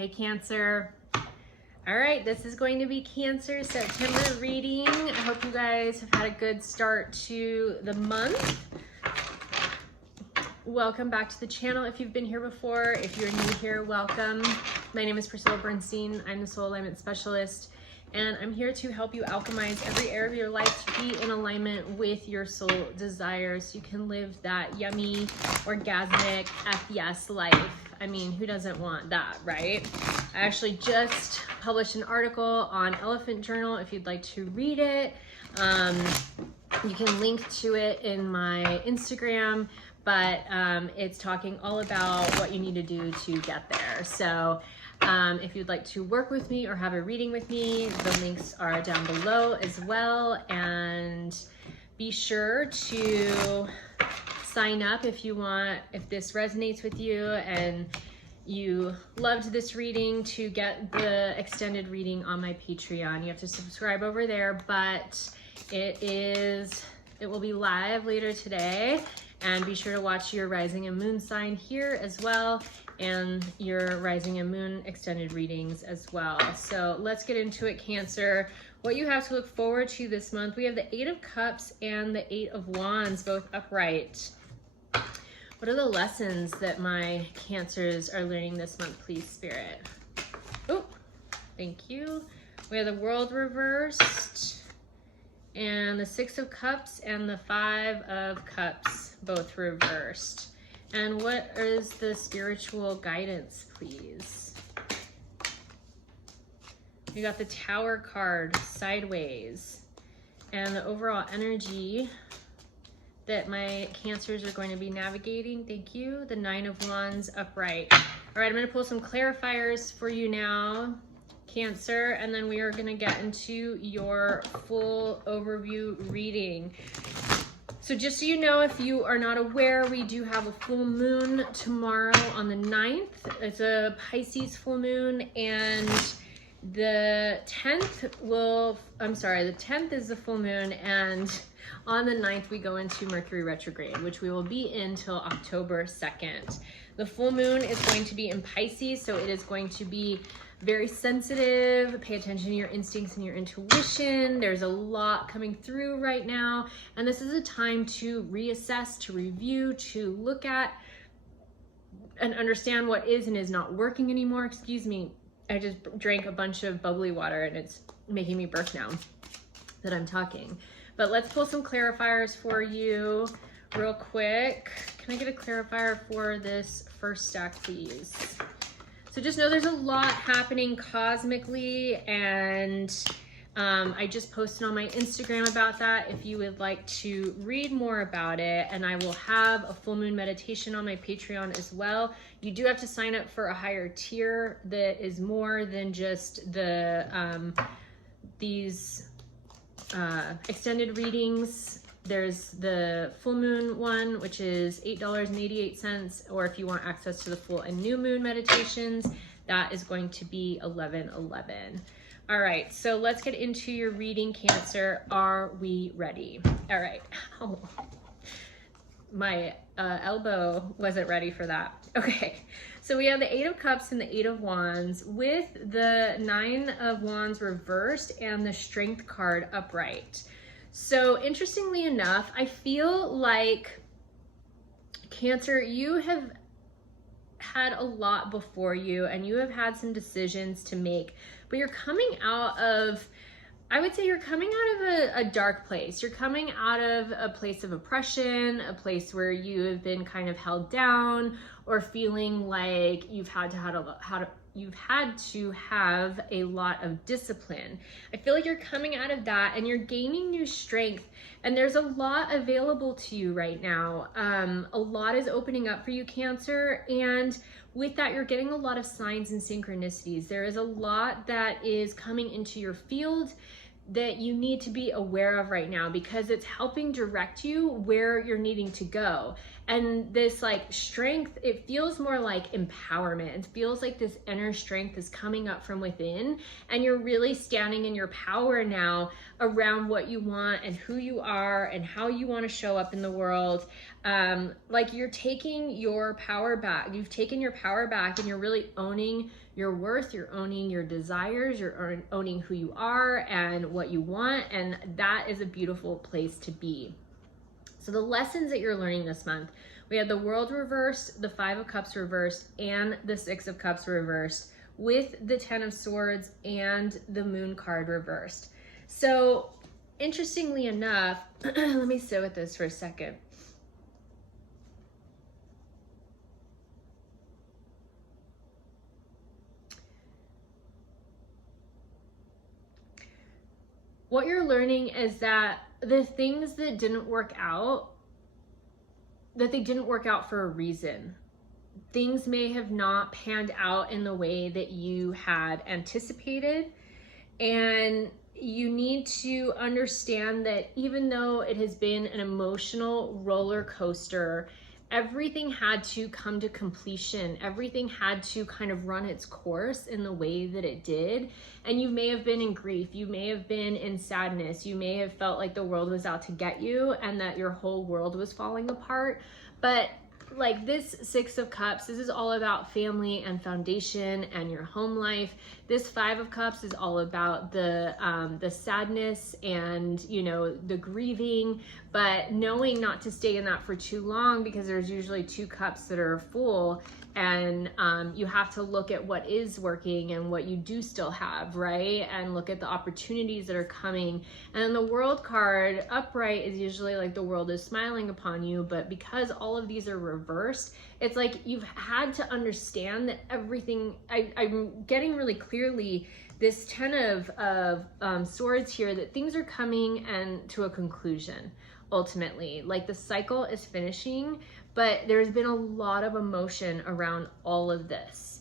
Hey Cancer. All right, this is going to be Cancer September reading. I hope you guys have had a good start to the month. Welcome back to the channel if you've been here before. If you're new here, welcome. My name is Priscilla Bernstein. I'm the Soul Alignment Specialist, and I'm here to help you alchemize every area of your life to be in alignment with your soul desires so you can live that yummy, orgasmic, FES life. I mean, who doesn't want that, right? I actually just published an article on Elephant Journal if you'd like to read it. You can link to it in my Instagram, but it's talking all about what you need to do to get there. So if you'd like to work with me or have a reading with me, the links are down below as well. And be sure to sign up if you want, if this resonates with you and you loved this reading, to get the extended reading on my Patreon. You have to subscribe over there, but it will be live later today. And be sure to watch your rising and moon sign here as well, and your rising and moon extended readings as well. So let's get into it, Cancer. What you have to look forward to this month, we have the 8 of Cups and the 8 of Wands, both upright. What are the lessons that my Cancers are learning this month, please, Spirit? Oh, thank you. We have the World reversed, and the 6 of Cups and the 5 of Cups, both reversed. And what is the spiritual guidance, please? We got the Tower card sideways, and the overall energy that my Cancers are going to be navigating. Thank you. The 9 of Wands upright. All right, I'm going to pull some clarifiers for you now, Cancer, and then we are going to get into your full overview reading. So just so you know, if you are not aware, we do have a full moon tomorrow on the 9th. It's a Pisces full moon, and the 10th the 10th is the full moon, and on the 9th we go into Mercury retrograde, which we will be in till October 2nd. The full moon is going to be in Pisces, so it is going to be very sensitive. Pay attention to your instincts and your intuition. There's a lot coming through right now, and this is a time to reassess, to review, to look at and understand what is and is not working anymore. Excuse me, I just drank a bunch of bubbly water and it's making me burp now that I'm talking. But let's pull some clarifiers for you real quick. Can I get a clarifier for this first stack, please? So just know there's a lot happening cosmically, and I just posted on my Instagram about that if you would like to read more about it, and I will have a full moon meditation on my Patreon as well. You do have to sign up for a higher tier that is more than just the these extended readings. There's the full moon one, which is $8.88, or if you want access to the full and new moon meditations, that is going to be $11.11. All right, so let's get into your reading, Cancer. Are we ready? All right. Oh, my elbow wasn't ready for that. Okay, so we have the 8 of Cups and the 8 of Wands with the 9 of Wands reversed and the Strength card upright. So interestingly enough, I feel like, Cancer, you have had a lot before you and you have had some decisions to make, but you're coming out of, I would say you're coming out of a dark place. You're coming out of a place of oppression, a place where you have been kind of held down, or feeling like you've had to have a lot of discipline. I feel like you're coming out of that and you're gaining new strength, and there's a lot available to you right now. A lot is opening up for you, Cancer, and with that you're getting a lot of signs and synchronicities. There is a lot that is coming into your field that you need to be aware of right now, because it's helping direct you where you're needing to go. And this like strength, it feels more like empowerment. It feels like this inner strength is coming up from within, and you're really standing in your power now around what you want and who you are and how you want to show up in the world. Like you're taking your power back. You've taken your power back, and you're really owning your worth. You're owning your desires. You're owning who you are and what you want. And that is a beautiful place to be. So the lessons that you're learning this month, we had the World reversed, the 5 of Cups reversed, and the 6 of Cups reversed, with the 10 of Swords and the Moon card reversed. So interestingly enough, let me sit with this for a second. What you're learning is that the things that didn't work out, that they didn't work out for a reason. Things may have not panned out in the way that you had anticipated. And you need to understand that even though it has been an emotional roller coaster, everything had to come to completion. Everything had to kind of run its course in the way that it did. And you may have been in grief. You may have been in sadness. You may have felt like the world was out to get you and that your whole world was falling apart. But like this 6 of Cups, this is all about family and foundation and your home life. This 5 of Cups is all about the sadness and, you know, the grieving, but knowing not to stay in that for too long, because there's usually 2 cups that are full, and you have to look at what is working and what you do still have, right? And look at the opportunities that are coming. And then the World card upright is usually like the world is smiling upon you, but because all of these are reversed, it's like you've had to understand that everything, I'm getting really clearly this 10 of Swords here, that things are coming and to a conclusion ultimately. Like the cycle is finishing, but there's been a lot of emotion around all of this.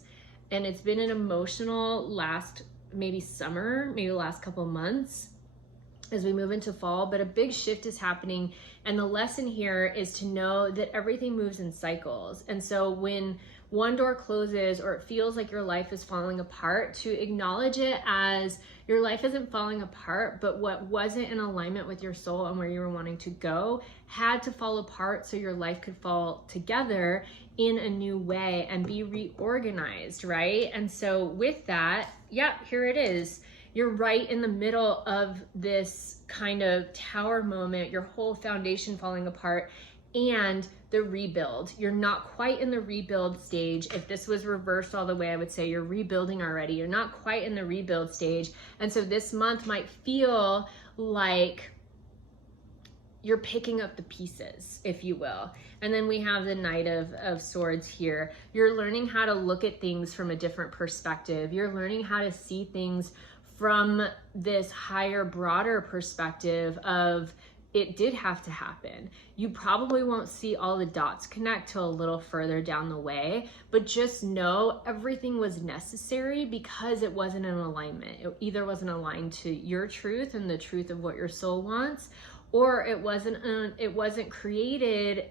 And it's been an emotional last maybe summer, maybe the last couple months as we move into fall, but a big shift is happening. And the lesson here is to know that everything moves in cycles. And so when one door closes or it feels like your life is falling apart, to acknowledge it as your life isn't falling apart, but what wasn't in alignment with your soul and where you were wanting to go had to fall apart so your life could fall together in a new way and be reorganized, right? And so with that, yeah, here it is. You're right in the middle of this kind of tower moment, your whole foundation falling apart, and the rebuild. You're not quite in the rebuild stage. If this was reversed all the way, I would say you're rebuilding already. You're not quite in the rebuild stage. And so this month might feel like you're picking up the pieces, if you will. And then we have the Knight of Swords here. You're learning how to look at things from a different perspective. You're learning how to see things from this higher, broader perspective of it did have to happen. You probably won't see all the dots connect till a little further down the way, but just know everything was necessary because it wasn't in alignment. It either wasn't aligned to your truth and the truth of what your soul wants, or it wasn't created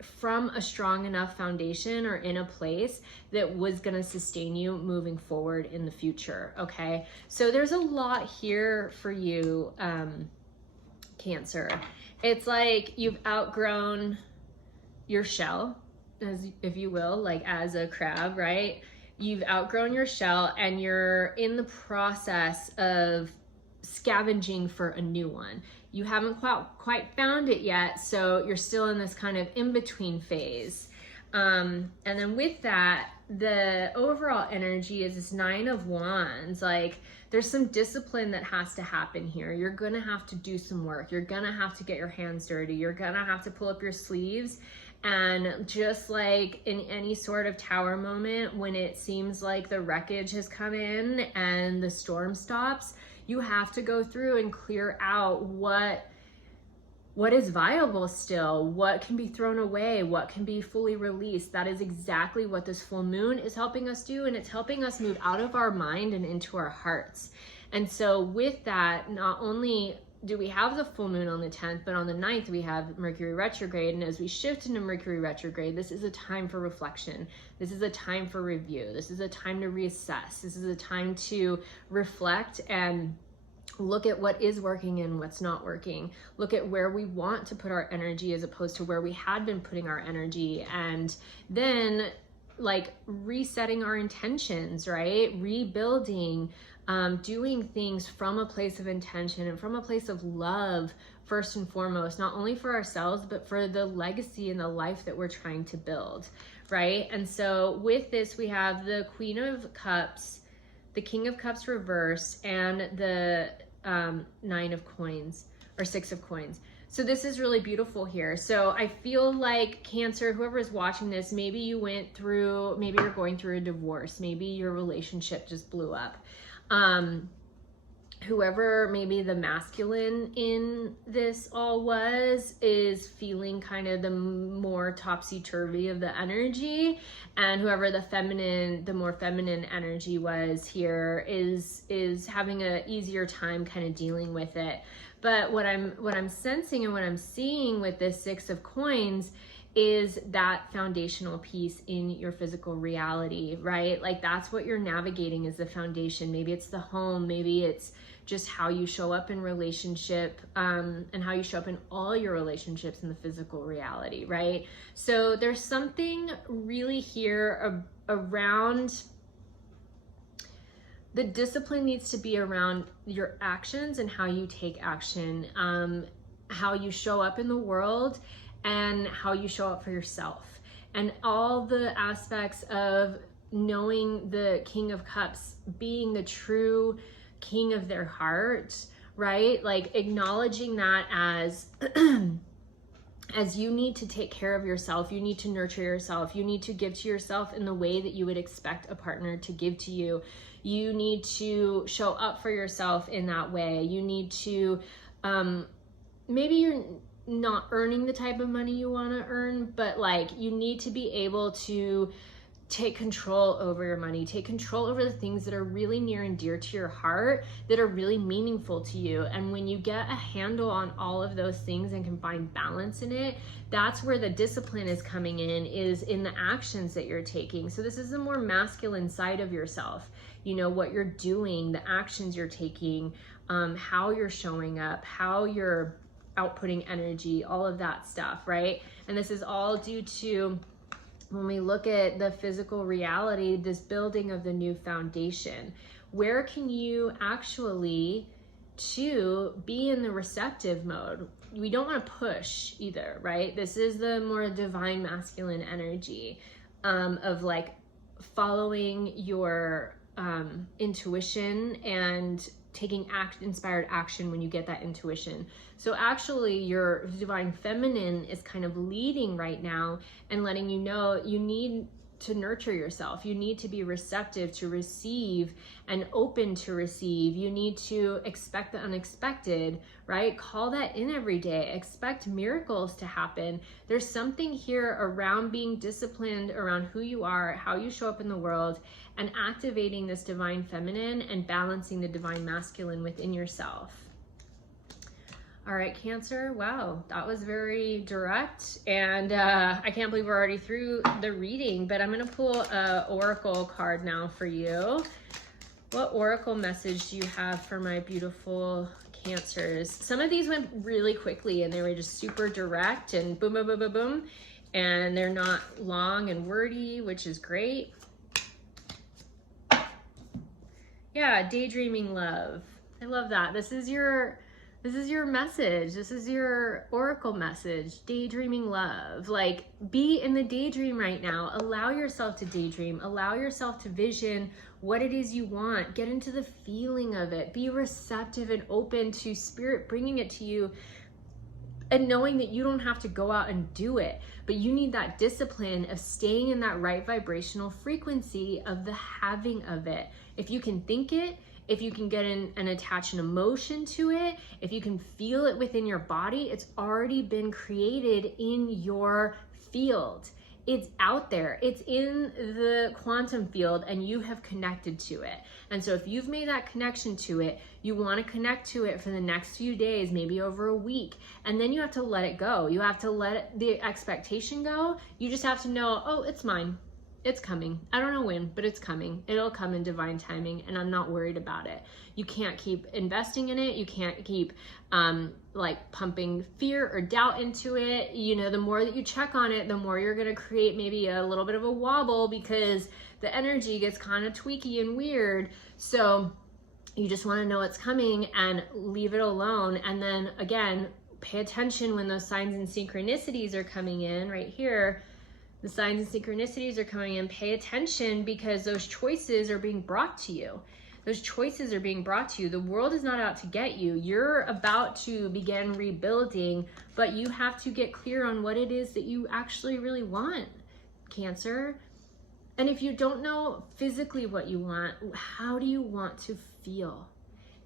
from a strong enough foundation or in a place that was going to sustain you moving forward in the future. Okay, so there's a lot here for you, Cancer. It's like you've outgrown your shell, as if you will, like as a crab, right? You've outgrown your shell and you're in the process of scavenging for a new one. You haven't quite found it yet, so you're still in this kind of in-between phase. And then with that, the overall energy is this 9 of Wands. Like there's some discipline that has to happen here. You're gonna have to do some work. You're gonna have to get your hands dirty. You're gonna have to pull up your sleeves. And just like in any sort of tower moment, when it seems like the wreckage has come in and the storm stops, you have to go through and clear out what is viable still, what can be thrown away, what can be fully released. That is exactly what this full moon is helping us do, and it's helping us move out of our mind and into our hearts. And so with that, not only do we have the full moon on the 10th, but on the 9th we have Mercury retrograde. And as we shift into Mercury retrograde, this is a time for reflection. This is a time for review. This is a time to reassess. This is a time to reflect and look at what is working and what's not working. Look at where we want to put our energy as opposed to where we had been putting our energy. And then like resetting our intentions, right? Rebuilding, doing things from a place of intention and from a place of love, first and foremost, not only for ourselves, but for the legacy and the life that we're trying to build, right? And so with this, we have the Queen of Cups, the King of Cups reverse, and the 9 of coins, or 6 of coins. So this is really beautiful here. So I feel like Cancer, whoever is watching this, maybe you went through, maybe you're going through a divorce, maybe your relationship just blew up. Whoever maybe the masculine in this all was, is feeling kind of the more topsy-turvy of the energy, and whoever the feminine, the more feminine energy was here is having a easier time kind of dealing with it. But what I'm sensing and what I'm seeing with this 6 of coins is that foundational piece in your physical reality, right? Like that's what you're navigating, is the foundation. Maybe it's the home, maybe it's just how you show up in relationship, and how you show up in all your relationships in the physical reality, right? So there's something really here around the discipline needs to be around your actions and how you take action, how you show up in the world, and how you show up for yourself, and all the aspects of knowing the King of Cups being the true king of their heart, right? Like acknowledging that as as you need to take care of yourself, you need to nurture yourself, you need to give to yourself in the way that you would expect a partner to give to you. You need to show up for yourself in that way. You need to, maybe you're not earning the type of money you want to earn, but like you need to be able to take control over your money, take control over the things that are really near and dear to your heart, that are really meaningful to you. And when you get a handle on all of those things and can find balance in it, that's where the discipline is coming in, is in the actions that you're taking. So this is the more masculine side of yourself, you know, what you're doing, the actions you're taking, how you're showing up, how you're outputting energy, all of that stuff, right? And this is all due to, when we look at the physical reality, this building of the new foundation. Where can you actually to be in the receptive mode? We don't want to push either, right? This is the more divine masculine energy, of like following your intuition and taking inspired action when you get that intuition. So actually your divine feminine is kind of leading right now and letting you know you need to nurture yourself. You need to be receptive to receive and open to receive. You need to expect the unexpected, right? Call that in every day. Expect miracles to happen. There's something here around being disciplined around who you are, how you show up in the world, and activating this divine feminine and balancing the divine masculine within yourself. All right, Cancer, wow, that was very direct, and I can't believe we're already through the reading, but I'm gonna pull an Oracle card now for you. What Oracle message do you have for my beautiful Cancers? Some of these went really quickly and they were just super direct and boom, boom, boom, boom, boom, and they're not long and wordy, which is great. Yeah, daydreaming love. I love that. This is your message. This is your Oracle message. Daydreaming love. Like, be in the daydream right now. Allow yourself to daydream. Allow yourself to vision what it is you want. Get into the feeling of it. Be receptive and open to spirit bringing it to you, and knowing that you don't have to go out and do it, but you need that discipline of staying in that right vibrational frequency of the having of it. If you can think it, if you can get in and attach an emotion to it, if you can feel it within your body, it's already been created in your field. It's out there. It's in the quantum field and you have connected to it. And so if you've made that connection to it, you want to connect to it for the next few days, maybe over a week. And then you have to let it go. You have to let the expectation go. You just have to know, oh, it's mine. It's coming. I don't know when, but it's coming. It'll come in divine timing and I'm not worried about it. You can't keep investing in it. You can't keep like pumping fear or doubt into it. You know, the more that you check on it, the more you're going to create maybe a little bit of a wobble because the energy gets kind of tweaky and weird. So you just want to know it's coming and leave it alone. And then again, pay attention when those signs and synchronicities are coming in right here. The signs and synchronicities are coming in. Pay attention because those choices are being brought to you. Those choices are being brought to you. The world is not out to get you. You're about to begin rebuilding, but you have to get clear on what it is that you actually really want, Cancer. And if you don't know physically what you want, how do you want to feel?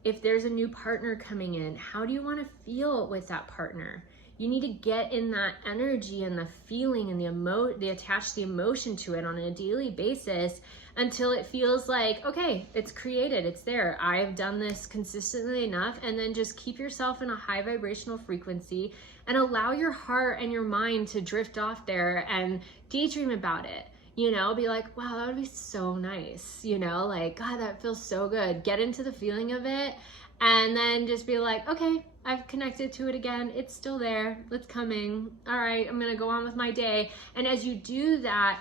If there's a new partner coming in, how do you want to feel with that partner? You need to get in that energy and the feeling and the attach the emotion to it on a daily basis until it feels like, okay, it's created, it's there. I've done this consistently enough. And then just keep yourself in a high vibrational frequency and allow your heart and your mind to drift off there and daydream about it. You know, be like, wow, that would be so nice. You know, like, God, that feels so good. Get into the feeling of it and then just be like, okay, I've connected to it again. It's still there. It's coming. All right, I'm gonna go on with my day. And as you do that,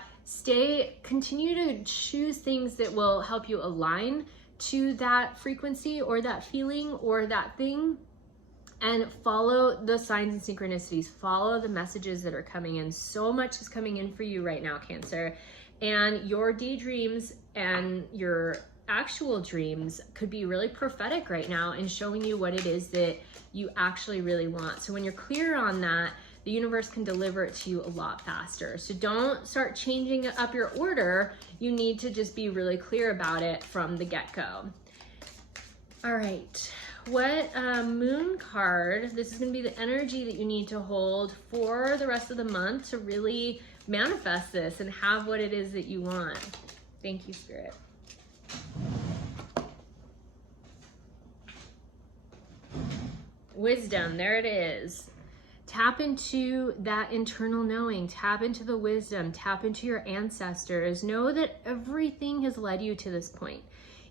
continue to choose things that will help you align to that frequency or that feeling or that thing, and follow the signs and synchronicities. Follow the messages that are coming in. So much is coming in for you right now, Cancer. And your daydreams and your actual dreams could be really prophetic right now and showing you what it is that you actually really want. So when you're clear on that, the universe can deliver it to you a lot faster. So don't start changing up your order. You need to just be really clear about it from the get-go. All right, what moon card? This is gonna be the energy that you need to hold for the rest of the month to really manifest this and have what it is that you want. Thank you, Spirit. Wisdom, there it is. Tap into that internal knowing, tap into the wisdom, tap into your ancestors. Know that everything has led you to this point.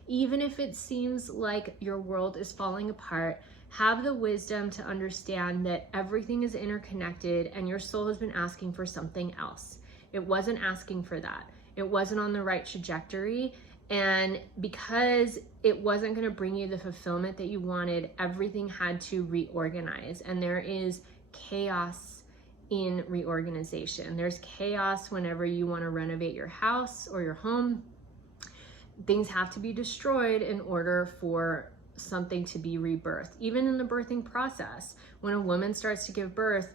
Even if it seems like your world is falling apart, have the wisdom to understand that everything is interconnected and your soul has been asking for something else. It wasn't asking for that. It wasn't on the right trajectory. And because it wasn't going to bring you the fulfillment that you wanted, everything had to reorganize. And there is chaos in reorganization. There's chaos whenever you want to renovate your house or your home. Things have to be destroyed in order for something to be rebirthed. Even in the birthing process, when a woman starts to give birth,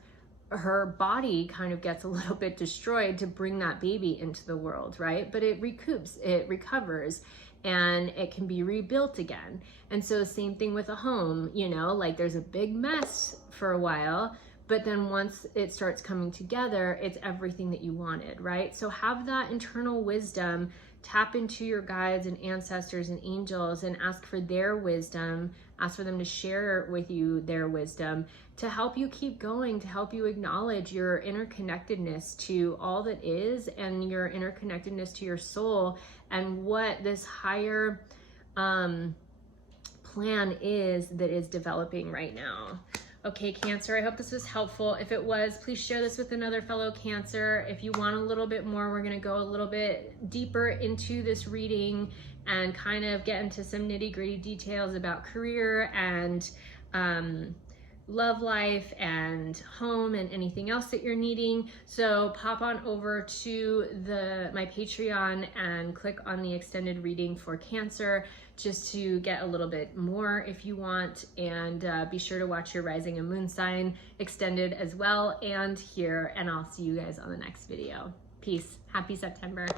her body kind of gets a little bit destroyed to bring that baby into the world, right? But it recoups, it recovers, and it can be rebuilt again. And so same thing with a home, you know, like there's a big mess for a while, but then once it starts coming together, it's everything that you wanted, right? So have that internal wisdom, tap into your guides and ancestors and angels and ask for their wisdom, ask for them to share with you their wisdom to help you keep going, to help you acknowledge your interconnectedness to all that is and your interconnectedness to your soul and what this higher plan is that is developing right now. Okay, Cancer, I hope this was helpful. If it was, please share this with another fellow Cancer. If you want a little bit more, we're gonna go a little bit deeper into this reading and kind of get into some nitty-gritty details about career and love life and home and anything else that you're needing. So pop on over to my Patreon and click on the extended reading for Cancer just to get a little bit more if you want, and be sure to watch your rising and moon sign extended as well and here, and I'll see you guys on the next video. Peace. Happy September.